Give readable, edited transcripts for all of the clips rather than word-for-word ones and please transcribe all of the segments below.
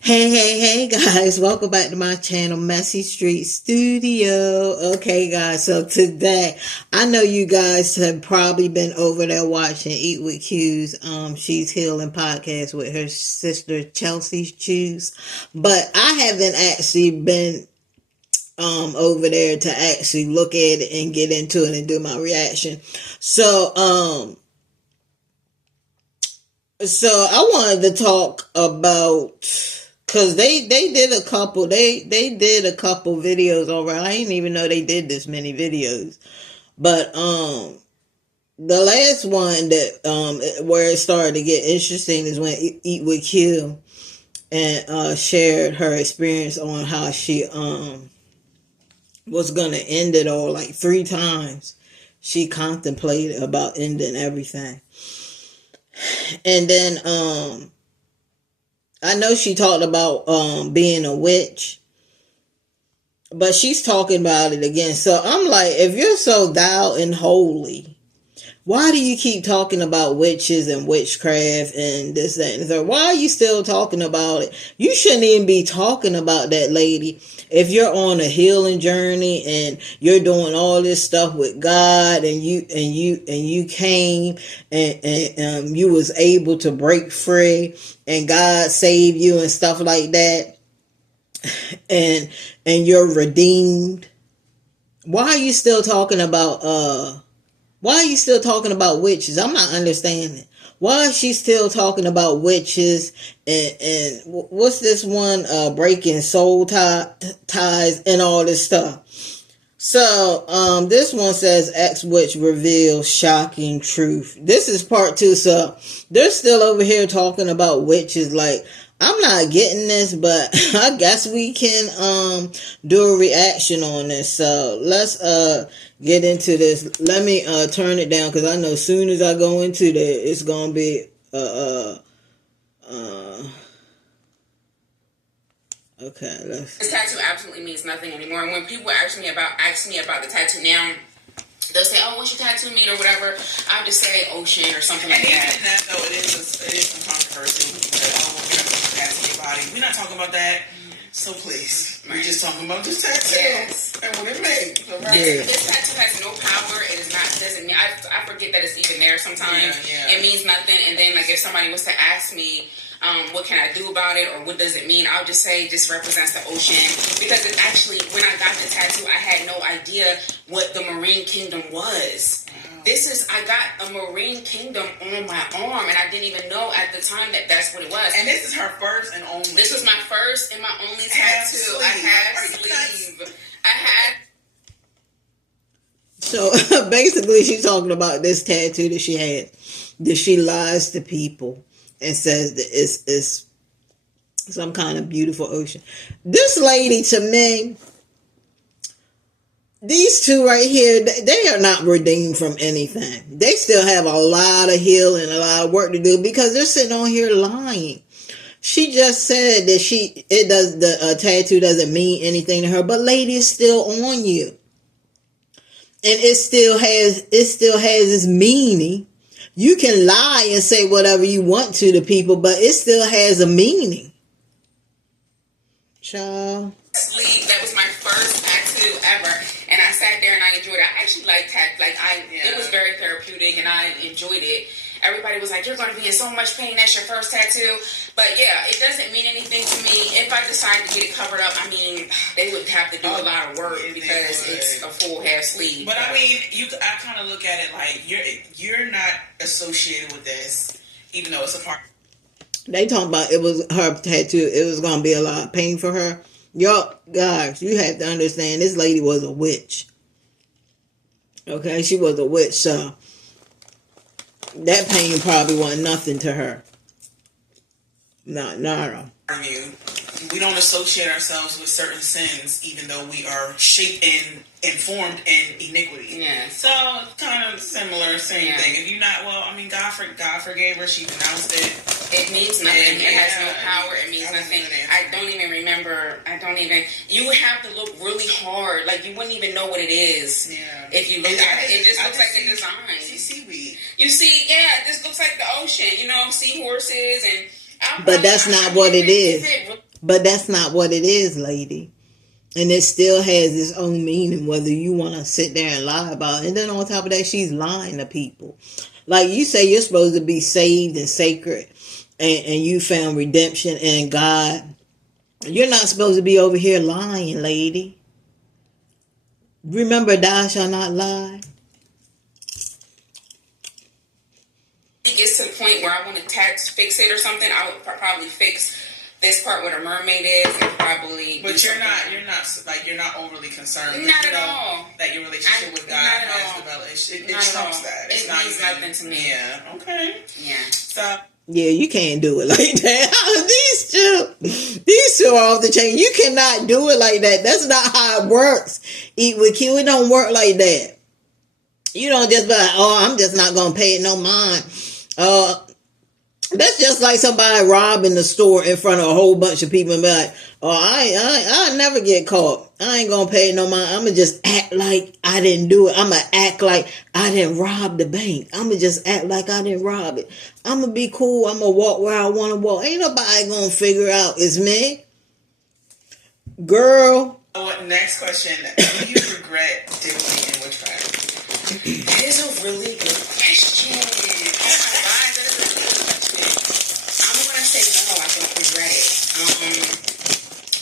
Hey guys, welcome back to my channel, Messy Street Studio. Okay guys, so today, I know you guys have probably been over there watching Eat with Q's, She's Healing podcast with her sister Chelsea Choose, but I haven't actually been over there to actually look at it and get into it and do my reaction. So I wanted to talk about, cause they did a couple videos over. I didn't even know they did this many videos, but the last one that where it started to get interesting is when Eat with Q and shared her experience on how she was gonna end it all, like 3 times she contemplated about ending everything. And then I know she talked about being a witch, but she's talking about it again. So I'm like, if you're so thou and holy, why do you keep talking about witches and witchcraft and this, that, and the third? Why are you still talking about it? You shouldn't even be talking about that, lady. If you're on a healing journey and you're doing all this stuff with God, and you came and you was able to break free and God saved you and stuff like that, and you're redeemed, why are you still talking about witches? I'm not understanding. Why is she still talking about witches and what's this one, breaking soul ties and all this stuff? So this one says ex-witch reveals shocking truth. This is part 2. So they're still over here talking about witches. Like, I'm not getting this, but I guess we can do a reaction on this. So let's get into this. Let me turn it down, because I know as soon as I go into that, it's gonna be okay. This tattoo absolutely means nothing anymore. And when people ask me about the tattoo now, they'll say, "Oh, what's your tattoo mean?" or whatever. I'll just say ocean or something like that. And that though, it is some controversy. Oh, we're not going to tattoo your body. We're not talking about that. So please, we're just talking about this tattoo and what it means. Right? This tattoo has no power. It is not. Doesn't mean. I forget that it's even there sometimes. Yeah. It means nothing. And then, like, if somebody was to ask me, what can I do about it, or what does it mean, I'll just say it just represents the ocean. Because it actually, when I got the tattoo, I had no idea what the marine kingdom was. I got a marine kingdom on my arm, and I didn't even know at the time that that's what it was. And this is her first and only. This was my first and my only tattoo. I had sleeve. I had. So basically, she's talking about this tattoo that she had, that she lies to people and says that it's some kind of beautiful ocean. This lady, to me, these two right here, they are not redeemed from anything. They still have a lot of healing, a lot of work to do, because they're sitting on here lying. She just said that the tattoo doesn't mean anything to her, but lady, it's still on you, and it still has its meaning. You can lie and say whatever you want to the people, but it still has a meaning. Child. That was my first tattoo ever, and I sat there and I enjoyed it. I actually liked it was very therapeutic, and I enjoyed it. Everybody was like, "You're going to be in so much pain. That's your first tattoo." But yeah, it doesn't mean anything to me. If I decide to get it covered up, I mean, they would have to do a lot of work because it's a full half sleeve. But I mean, I kind of look at it like you're not associated with this, even though it's a part. They talking about it was her tattoo. It was going to be a lot of pain for her. Y'all, guys, you have to understand, this lady was a witch. Okay, she was a witch, so that pain probably wasn't nothing to her. No. We don't associate ourselves with certain sins, even though we are shaped and formed in iniquity. Yeah. So kind of similar, same thing. If you're not, God forgave her. She denounced it. It means nothing. It has no power. It means nothing. I don't even remember. You would have to look really hard. Like, you wouldn't even know what it is. Yeah. If you look at it, it just looks like a design. See seaweed. You see, it just looks like the ocean. Seahorses and. But that's not what it is. But that's not what it is, lady. And it still has its own meaning, whether you want to sit there and lie about it. And then on top of that, she's lying to people. Like you say, you're supposed to be saved and sacred, and you found redemption in God. You're not supposed to be over here lying, lady. Remember, thou shalt not lie. It gets to the point where I want to fix it or something, I would probably fix this part where the mermaid is, and probably. But you're not overly concerned. Not at all. That your relationship with God has developed. It trumps that. It means nothing to me. Yeah. Okay. Yeah. So. Yeah, you can't do it like that. These two are off the chain. You cannot do it like that. That's not how it works. Eat with Q, it don't work like that. You don't just be like, oh, I'm just not gonna pay it no mind. That's just like somebody robbing the store in front of a whole bunch of people and be like, oh, I never get caught. I ain't gonna pay no mind. I'm gonna just act like I didn't do it. I'm gonna act like I didn't rob the bank. I'm gonna just act like I didn't rob it. I'm gonna be cool. I'm gonna walk where I want to walk. Ain't nobody gonna figure out it's me. Girl. Next question. Do you regret dibbling in witchcraft? That is a really good question.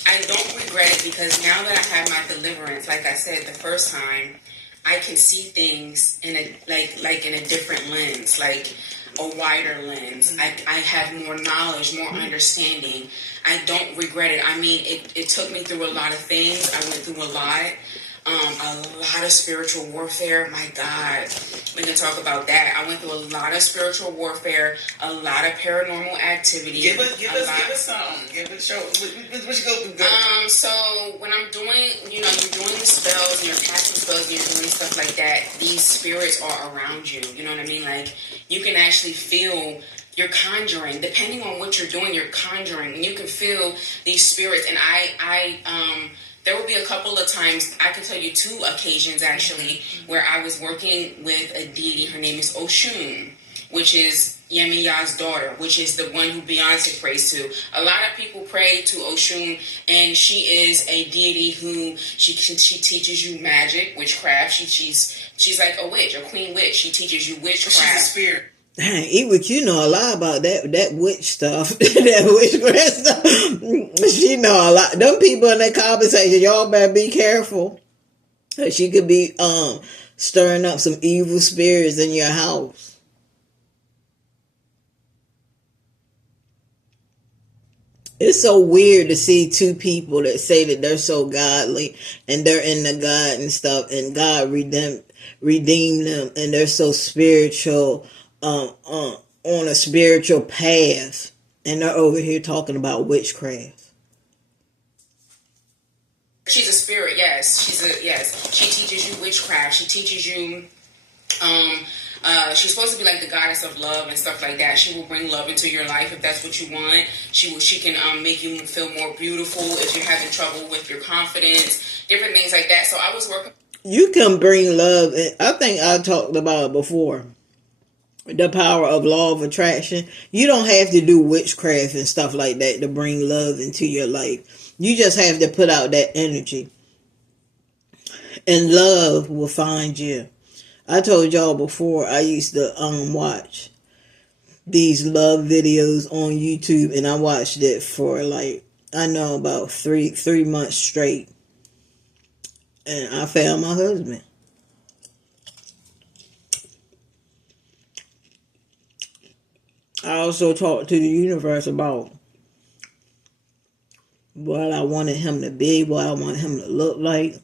I don't regret it because now that I have my deliverance, like I said the first time, I can see things in a like in a different lens, like a wider lens. I have more knowledge, more understanding. I don't regret it. I mean, it took me through a lot of things. I went through a lot of spiritual warfare. My God, we can talk about that. I went through a lot of spiritual warfare, a lot of paranormal activity. Give us something. Give it show. What you go. So when I'm doing, you're doing the spells and you're casting spells and you're doing stuff like that, these spirits are around you. You know what I mean? Like you can actually feel. You're conjuring. Depending on what you're doing, you're conjuring, and you can feel these spirits. And there will be a couple of times, I can tell you 2 occasions actually, where I was working with a deity. Her name is Oshun, which is Yemiya's daughter, which is the one who Beyonce prays to. A lot of people pray to Oshun, and she is a deity who she teaches you magic, witchcraft. She's like a witch, a queen witch. She teaches you witchcraft. She's a spirit. Dang, Ewick, you know a lot about that witch stuff, that witchcraft stuff. She know a lot. Them people in that conversation, y'all better be careful. She could be stirring up some evil spirits in your house. It's so weird to see 2 people that say that they're so godly and they're in the God and stuff, and God redeemed them, and they're so spiritual. On a spiritual path, and they're over here talking about witchcraft. She's a spirit, yes. She teaches you witchcraft. She teaches you. She's supposed to be like the goddess of love and stuff like that. She will bring love into your life if that's what you want. She can make you feel more beautiful if you're having trouble with your confidence, different things like that. So I was working. You can bring love. I think I talked about it before. The power of law of attraction. You don't have to do witchcraft and stuff like that to bring love into your life. You just have to put out that energy, and love will find you. I told y'all before, I used to watch these love videos on YouTube, and I watched it for about three months straight, and I found my husband. I also talked to the universe about what I wanted him to be, what I wanted him to look like.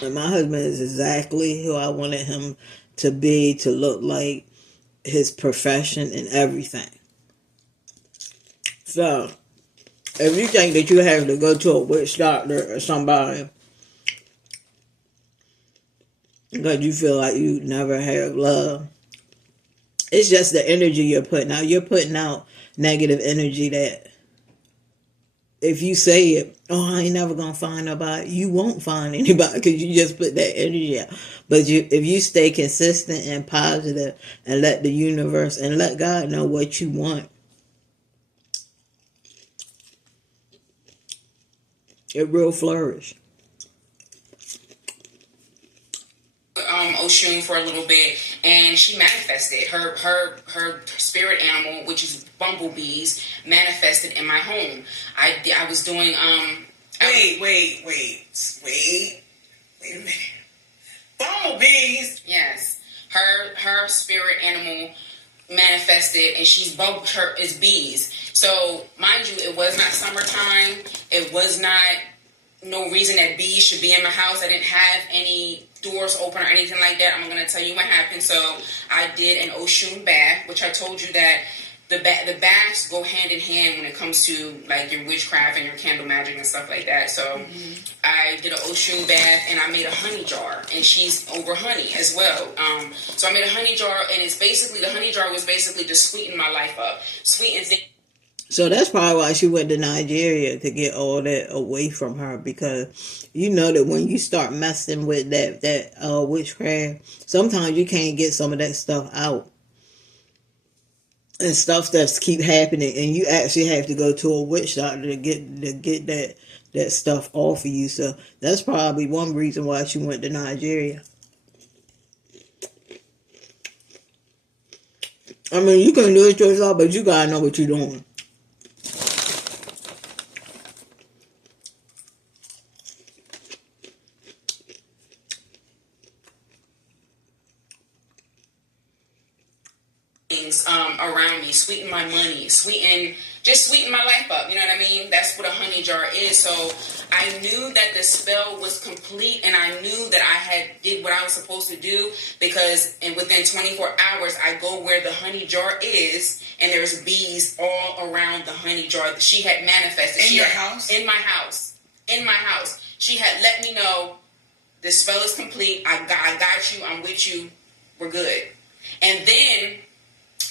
And my husband is exactly who I wanted him to be, to look like, his profession and everything. So, if you think that you have to go to a witch doctor or somebody because you feel like you never have love, it's just the energy you're putting out. You're putting out negative energy that if you say it, oh, I ain't never gonna find nobody, you won't find anybody because you just put that energy out. But if you stay consistent and positive and let the universe and let God know what you want, It will flourish. Oshun for a little bit, and she manifested her spirit animal, which is bumblebees, manifested in my home. I was doing Wait a minute. Bumblebees. Yes, her spirit animal manifested, and her is bees. So mind you, it was not summertime. It was not no reason that bees should be in my house. I didn't have any doors open or anything like that. I'm going to tell you what happened. So I did an Oshun bath, which I told you that the baths go hand in hand when it comes to like your witchcraft and your candle magic and stuff like that. So I did an Oshun bath, and I made a honey jar, and she's over honey as well. So I made a honey jar, and it's basically, the honey jar was basically to sweeten my life up, sweeten things. So that's probably why she went to Nigeria, to get all that away from her, because you know that when you start messing with that witchcraft, sometimes you can't get some of that stuff out. And stuff that's keep happening, and you actually have to go to a witch doctor to get that stuff off of you. So that's probably one reason why she went to Nigeria. I mean, you can do it yourself, but you gotta know what you're doing. Around me, sweeten my money, sweeten my life up. You know what I mean? That's what a honey jar is. So I knew that the spell was complete, and I knew that I did what I was supposed to do, because within 24 hours, I go where the honey jar is, and there's bees all around the honey jar that she had manifested. In your house? In my house. In my house. She had let me know the spell is complete. I got you. I'm with you. We're good. And then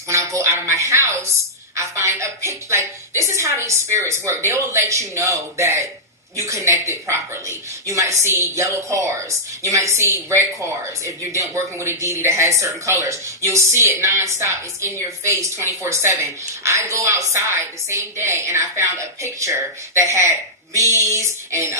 when I go out of my house, I find a picture. Like, this is how these spirits work. They will let you know that you connected properly. You might see yellow cars. You might see red cars. If you're working with a deity that has certain colors, you'll see it nonstop. It's in your face 24/7. I go outside the same day, and I found a picture that had bees, and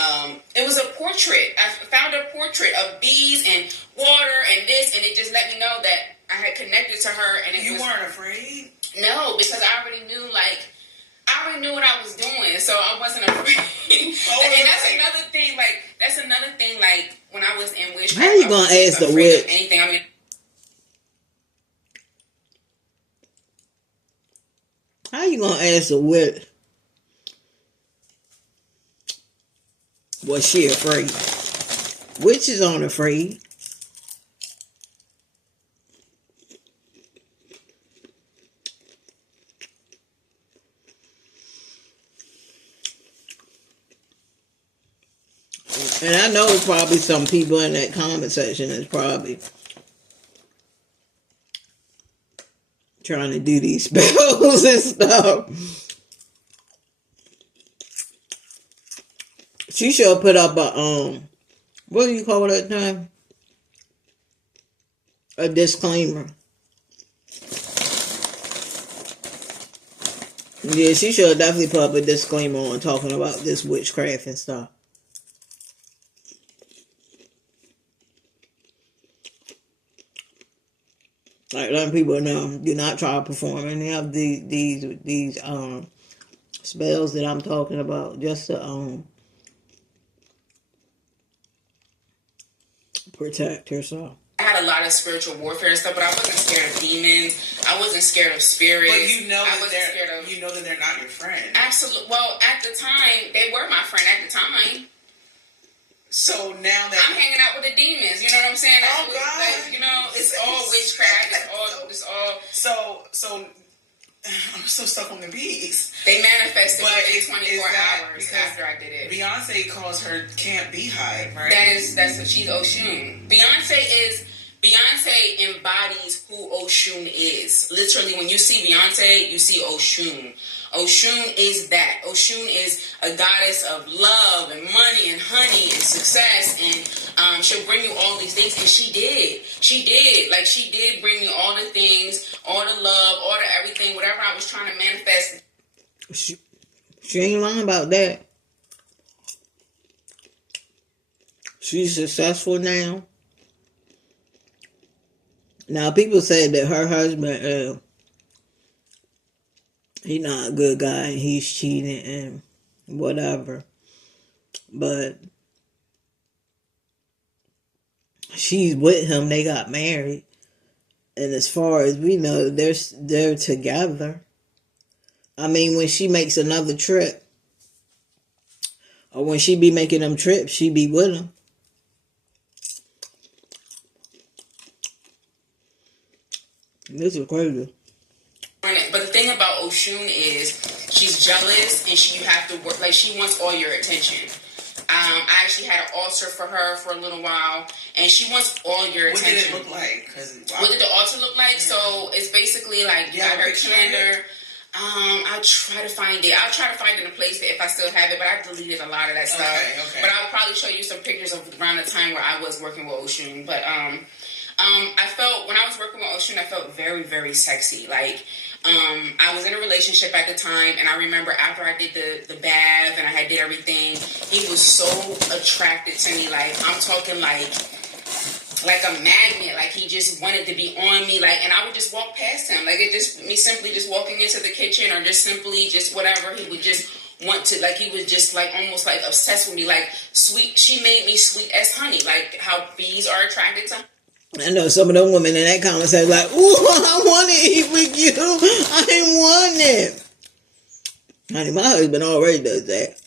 it was a portrait. I found a portrait of bees and water and this, and it just let me know that I had connected to her. And you weren't afraid? No, because I already knew what I was doing, so I wasn't afraid. And that's another thing. Like when I was in witchcraft, how you gonna ask the witch anything? I mean, how you gonna ask the witch? Was she afraid? Witches aren't afraid. And I know probably some people in that comment section is probably trying to do these spells and stuff. She should put up a, what do you call that time? A disclaimer. Yeah, she should definitely put up a disclaimer on talking about this witchcraft and stuff. Like, letting people know, do not try to perform any of these spells that I'm talking about, just to protect herself. I had a lot of spiritual warfare and stuff, but I wasn't scared of demons. I wasn't scared of spirits. But you know that they're not your friend. Absolutely. Well, at the time, they were my friend at the time. So now that I'm hanging out with the demons, you know what I'm saying? Oh God! Like, you know, it's all witchcraft. It's all. So I'm still stuck on the bees. They manifested within 24 hours after I did it. Beyonce calls her Camp Beehive, right? That's what she's Oshun. Beyonce embodies who Oshun is. Literally, when you see Beyonce, you see Oshun. Oshun is that. Oshun is a goddess of love and money and honey and success, and she'll bring you all these things, and she did. She did bring me all the things, all the love, all the everything, whatever I was trying to manifest. She ain't lying about that. She's successful now. Now, people say that her husband, he's not a good guy and he's cheating and whatever. But she's with him. They got married. And as far as we know, they're together. I mean, when she makes another trip, or when she be making them trips, she be with him. This is crazy. But the thing about Oshun is she's jealous and you have to work, like she wants all your attention. I actually had an altar for her for a little while, and she wants all your attention. What did it look like? What did the altar look like? Yeah. So it's basically like you got her calendar. I'll try to find it. I'll try to find it in a place that if I still have it, but I deleted a lot of that stuff. Okay. But I'll probably show you some pictures of around the time where I was working with Oshun. But I felt, when I was working with Oshun, I felt very, very sexy. Like, I was in a relationship at the time, and I remember after I did the bath and I had did everything, he was so attracted to me. Like, I'm talking like a magnet. Like, he just wanted to be on me. Like, and I would just walk past him. Like, me simply just walking into the kitchen or just simply just whatever, he would just want to, like, he was just like almost like obsessed with me. Like, sweet, she made me sweet as honey. Like how bees are attracted to. I know some of them women in that conversation like, ooh, I want to eat with you. I want it. Honey, my husband already does that.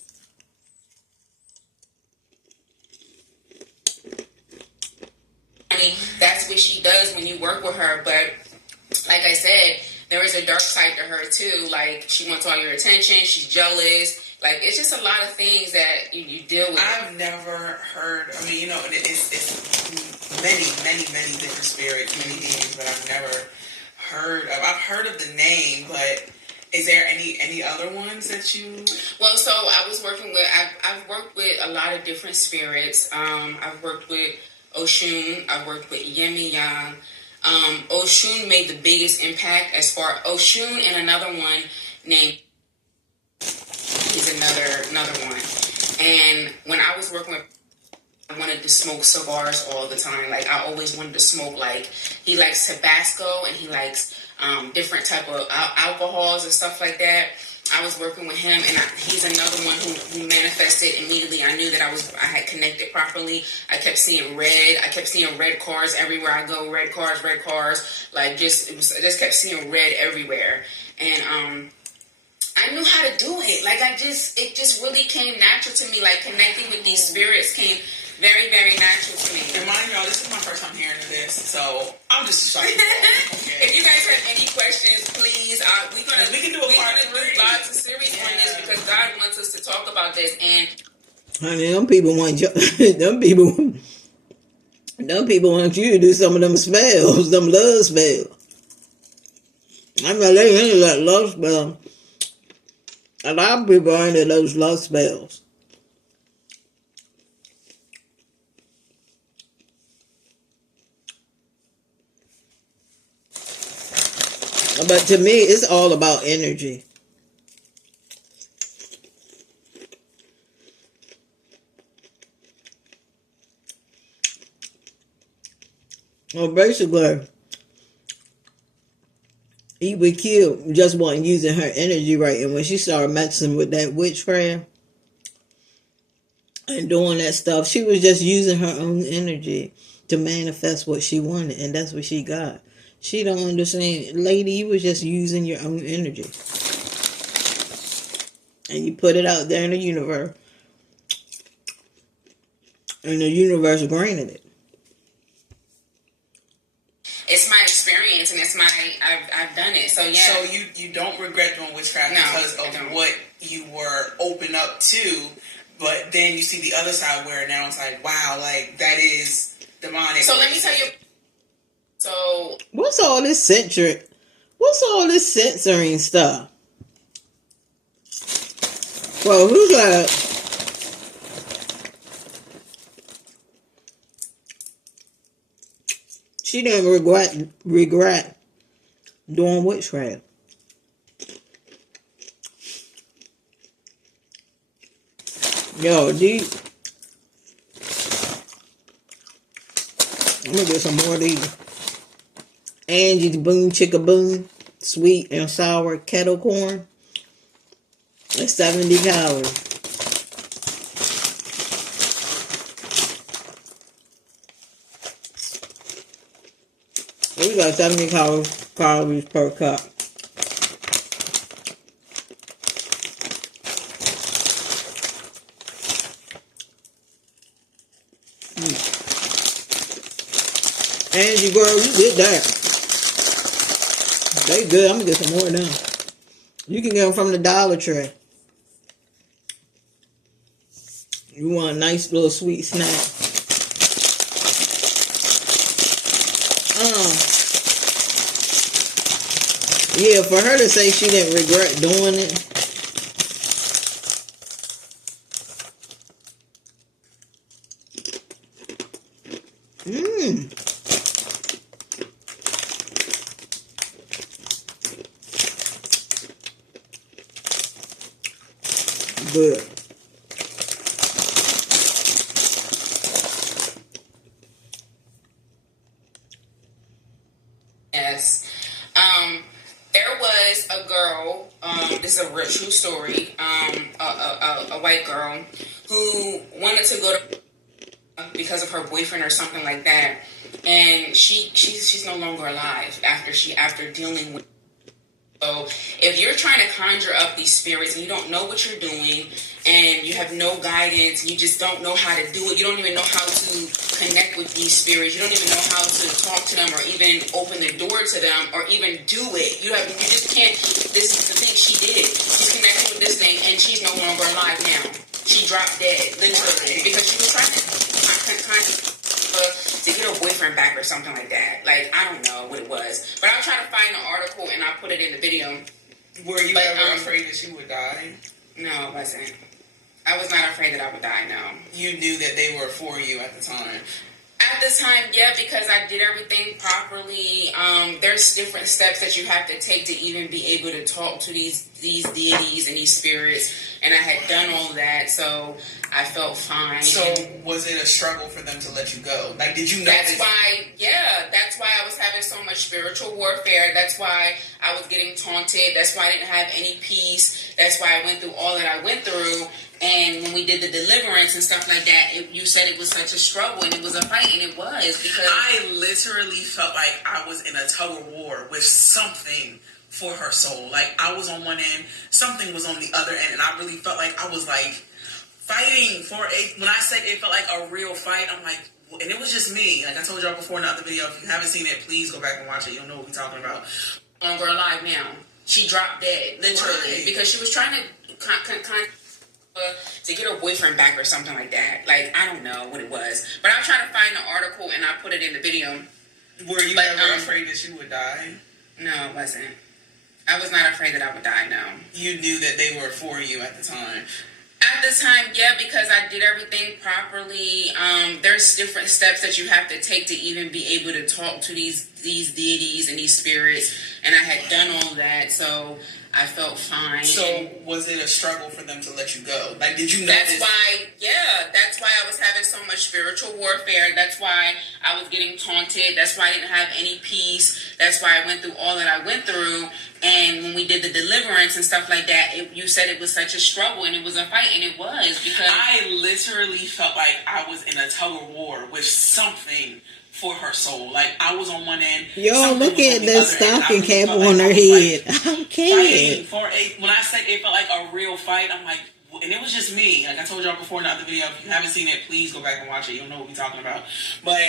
I mean, that's what she does when you work with her. But like I said, there is a dark side to her too. Like, she wants all your attention. She's jealous. Like, it's just a lot of things that you deal with. I've never heard, I mean, you know, it's many different spirits, many beings, but I've never heard of. I've heard of the name, but is there any other ones that you? Well, so I was working with, I've worked with a lot of different spirits. I've worked with Oshun. I've worked with Yemi Yang. Oshun made the biggest impact as far Oshun and another one named. He's another one. And when I was working with, I wanted to smoke cigars all the time. Like, I always wanted to smoke, like, he likes Tabasco and he likes different type of alcohols and stuff like that. I was working with him, and he's another one who manifested immediately. I knew that I had connected properly. I kept seeing red. I kept seeing red cars everywhere I go. Red cars. Like, I just kept seeing red everywhere. And I knew how to do it. Like, it just really came natural to me. Like, connecting with these spirits came very, very natural to me. And mind y'all, this is my first time hearing of this, so I'm just shocked. Okay. If you guys have any questions, please, we can do lots of series on this because God wants us to talk about this. And honey, them people want you to do some of them spells, them love spells. I mean, they into that love spell. A lot of people are into those love spells. But to me, it's all about energy. Well, basically, he would kill just wasn't using her energy right. And when she started messing with that witchcraft and doing that stuff, she was just using her own energy to manifest what she wanted. And that's what she got. She don't understand. Lady, you was just using your own energy. And you put it out there in the universe. And the universe granted it. It's my experience, and I've done it. So yeah. So you don't regret doing witchcraft because of what you were open up to, but then you see the other side where now it's like, wow, like that is demonic. So let me tell you. So what's all this censoring stuff? Well, who's that? She didn't regret doing witchcraft. Yo, I'm gonna get some more of these. Angie's Boom Chicka Boom. Sweet and sour kettle corn. It's 70 calories. We got 70 calories per cup. Angie, girl, you did that. They good. I'm gonna get some more now. You can get them from the Dollar Tree. You want a nice little sweet snack. Yeah, for her to say she didn't regret doing it. Good. Yes. There was a girl, this is a real true story, a white girl who wanted to go to because of her boyfriend or something like that, and she's no longer alive after dealing with. So if you're trying to conjure up these spirits and you don't know what you're doing and you have no guidance, you just don't know how to do it, you don't even know how to connect with these spirits, you don't even know how to talk to them or even open the door to them or even do it. You just can't. This is the thing she did. She's connected with this thing and she's no longer alive now. She dropped dead, literally, because she was trying to get her boyfriend back or something like that. Like, I don't know what it was. But I'll try to find the article and I'll put it in the video. Were you ever afraid that she would die? No, I wasn't. I was not afraid that I would die, no. You knew that they were for you at the time? At the time, yeah, because I did everything properly. There's different steps that you have to take to even be able to talk to these deities and these spirits. And I had done all that, so I felt fine. So was it a struggle for them to let you go? Like, did you know? That's why I was having so much spiritual warfare. That's why I was getting taunted. That's why I didn't have any peace. That's why I went through all that I went through. And when we did the deliverance and stuff like that, you said it was such a struggle and it was a fight, and it was, because I literally felt like I was in a tug of war with something for her soul. Like, I was on one end, something was on the other end, and I really felt like I was like fighting for when I say it felt like a real fight, I'm like, and it was just me. Like I told y'all before in the other video, if you haven't seen it, please go back and watch it. You'll know what we're talking about. We're alive now. She dropped dead, literally, because she was trying to get her boyfriend back or something like that. Like, I don't know what it was. But I'll try to find the article and I'll put it in the video. Were you ever afraid that she would die? No, I wasn't. I was not afraid that I would die, no. You knew that they were for you at the time? At the time, yeah, because I did everything properly. There's different steps that you have to take to even be able to talk to these deities and these spirits. And I had done all that, so I felt fine. So was it a struggle for them to let you go? Like, did you know? That's why I was having so much spiritual warfare. That's why I was getting taunted. That's why I didn't have any peace. That's why I went through all that I went through. And when we did the deliverance and stuff like that, you said it was such a struggle and it was a fight, and it was, because I literally felt like I was in a tug of war with something for her soul. Like, I was on one end. Yo, look at the stocking cap on her head. I'm kidding. When I say it felt like a real fight, I'm like, and it was just me. Like I told y'all before in the other video, if you haven't seen it, please go back and watch it. You'll know what we're talking about. But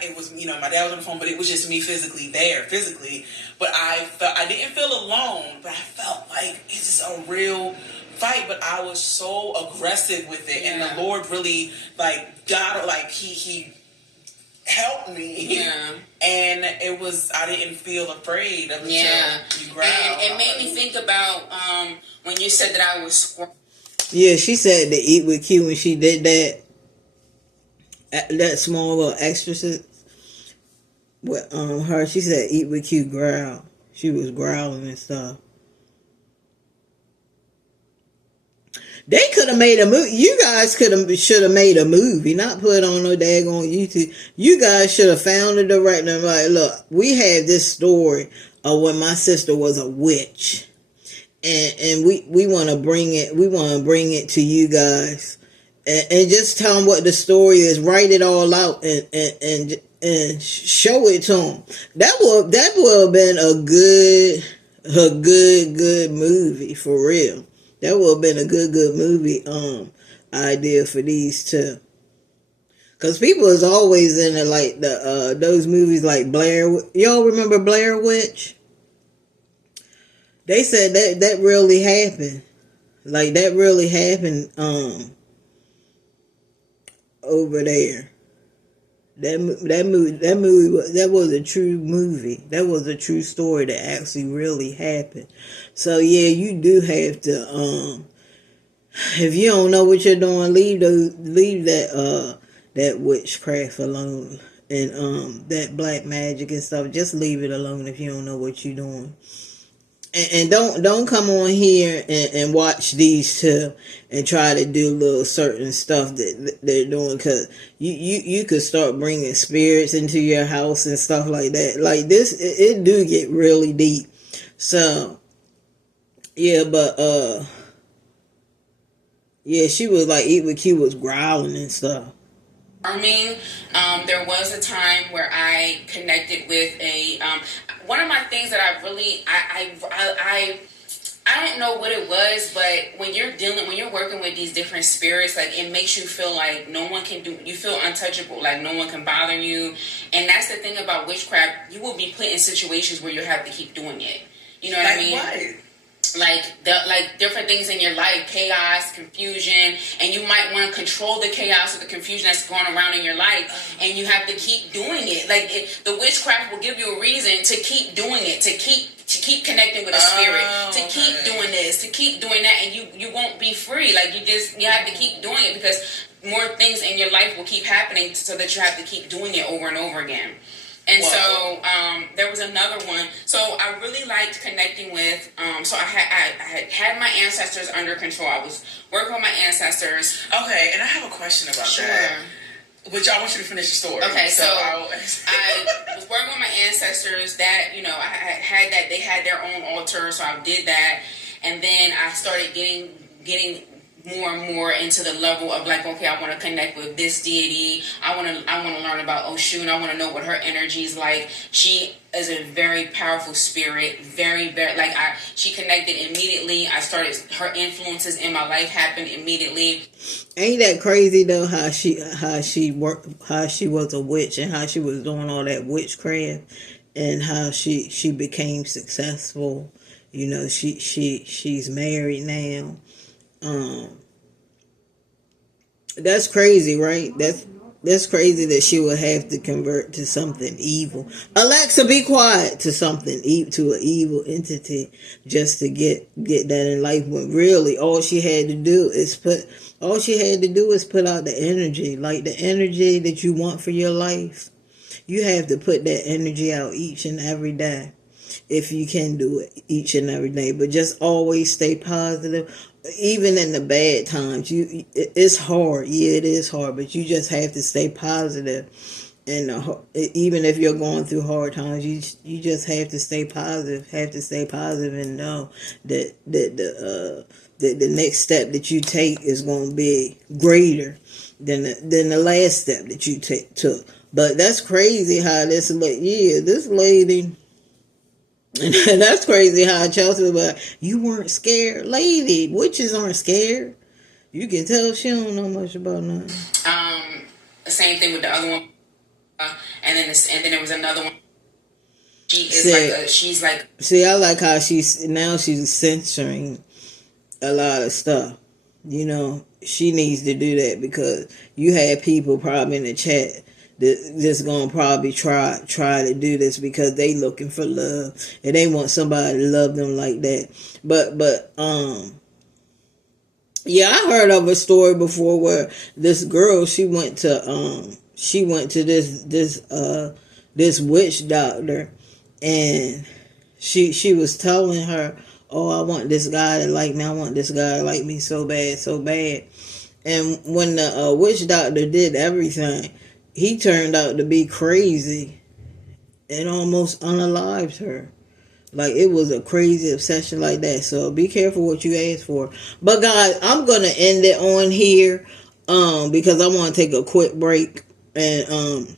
it was, my dad was on the phone, but it was just me physically. But I didn't feel alone, but I felt like it's a real fight. But I was so aggressive with it, and the Lord really, he helped me. Yeah. And it was, I didn't feel afraid of it. Yeah. You growled. And it made me think about when you said that I was squirming. Yeah, she said to eat with Q when she did that small little exorcist with her. She said eat with Q growl. She was growling and stuff. They could have made a movie. You guys should have made a movie, not put on no daggone YouTube. You guys should have found a director and like, look, we have this story of when my sister was a witch, and we want to bring it. We want to bring it to you guys, and just tell them what the story is. Write it all out and show it to them. That would have been a good movie for real. That would have been a good movie idea for these two. Cause people is always in it, like those movies like Blair. Y'all remember Blair Witch? They said that really happened. Like that really happened over there. That was a true movie. That was a true story that actually really happened. So yeah, you do have to if you don't know what you're doing, leave that witchcraft alone, and that black magic and stuff. Just leave it alone if you don't know what you're doing. And don't come on here and watch these two and try to do little certain stuff that they're doing, because you could start bringing spirits into your house and stuff like that. Like this, it do get really deep. So yeah, but yeah, she was like, even Q was growling and stuff. There was a time where I connected with a one of my things that I really I don't know what it was, but when you're working with these different spirits, like it makes you feel like no one can do. You feel untouchable, like no one can bother you, and that's the thing about witchcraft. You will be put in situations where you have to keep doing it. You know what I mean? What? Like different things in your life, chaos, confusion, and you might want to control the chaos or the confusion that's going around in your life, and you have to keep doing it. Like the witchcraft will give you a reason to keep doing it, to keep connecting with a spirit, to keep doing this, to keep doing that, and you won't be free. Like you have to keep doing it, because more things in your life will keep happening, so that you have to keep doing it over and over again. And so there was another one. So I really liked connecting with. So I had my ancestors under control. I was working with my ancestors. Okay, and I have a question about that. Which I want you to finish the story. Okay, so I was working with my ancestors. That I had that they had their own altar, so I did that, and then I started getting more and more into the level of like, okay, I want to connect with this deity. I want to learn about Oshun. I want to know what her energy is like. She is a very powerful spirit. Very, very she connected immediately. Her influences in my life happened immediately. Ain't that crazy though? How she was a witch and how she was doing all that witchcraft and how she became successful. She's married now. That's crazy, right? That's crazy that she would have to convert to something evil. Alexa, be quiet. To something to an evil entity just to get that in life. When really all she had to do is put out the energy, like the energy that you want for your life. You have to put that energy out each and every day. If you can do it each and every day, but just always stay positive. Even in the bad times, it's hard. Yeah, it is hard, but you just have to stay positive. And even if you're going through hard times, you just have to stay positive. Have to stay positive and know that the next step that you take is going to be greater than the last step that you took. But that's crazy how this lady. And that's crazy how Chelsea was like, you weren't scared. Lady, witches aren't scared. You can tell she don't know much about nothing. The same thing with the other one. And then there was another one. She's like. See, I like how she's censoring a lot of stuff. She needs to do that, because you had people probably in the chat just gonna probably try to do this because they looking for love and they want somebody to love them like that. But yeah, I heard of a story before where this girl she went to this witch doctor, and she was telling her oh, I want this guy to like me. I want this guy to like me so bad, so bad. And when the witch doctor did everything, he turned out to be crazy and almost unalived her. Like, it was a crazy obsession like that. So be careful what you ask for. But guys, I'm gonna end it on here because I want to take a quick break and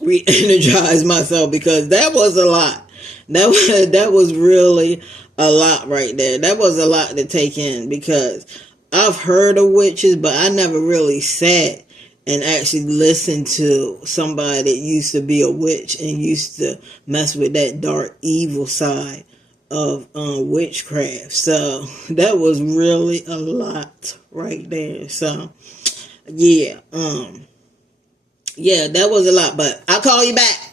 re-energize myself, because that was a lot. That was really a lot right there. That was a lot to take in, because I've heard of witches, but I never really sat and actually listened to somebody that used to be a witch and used to mess with that dark evil side of witchcraft. So that was really a lot right there. So yeah, that was a lot, but I'll call you back.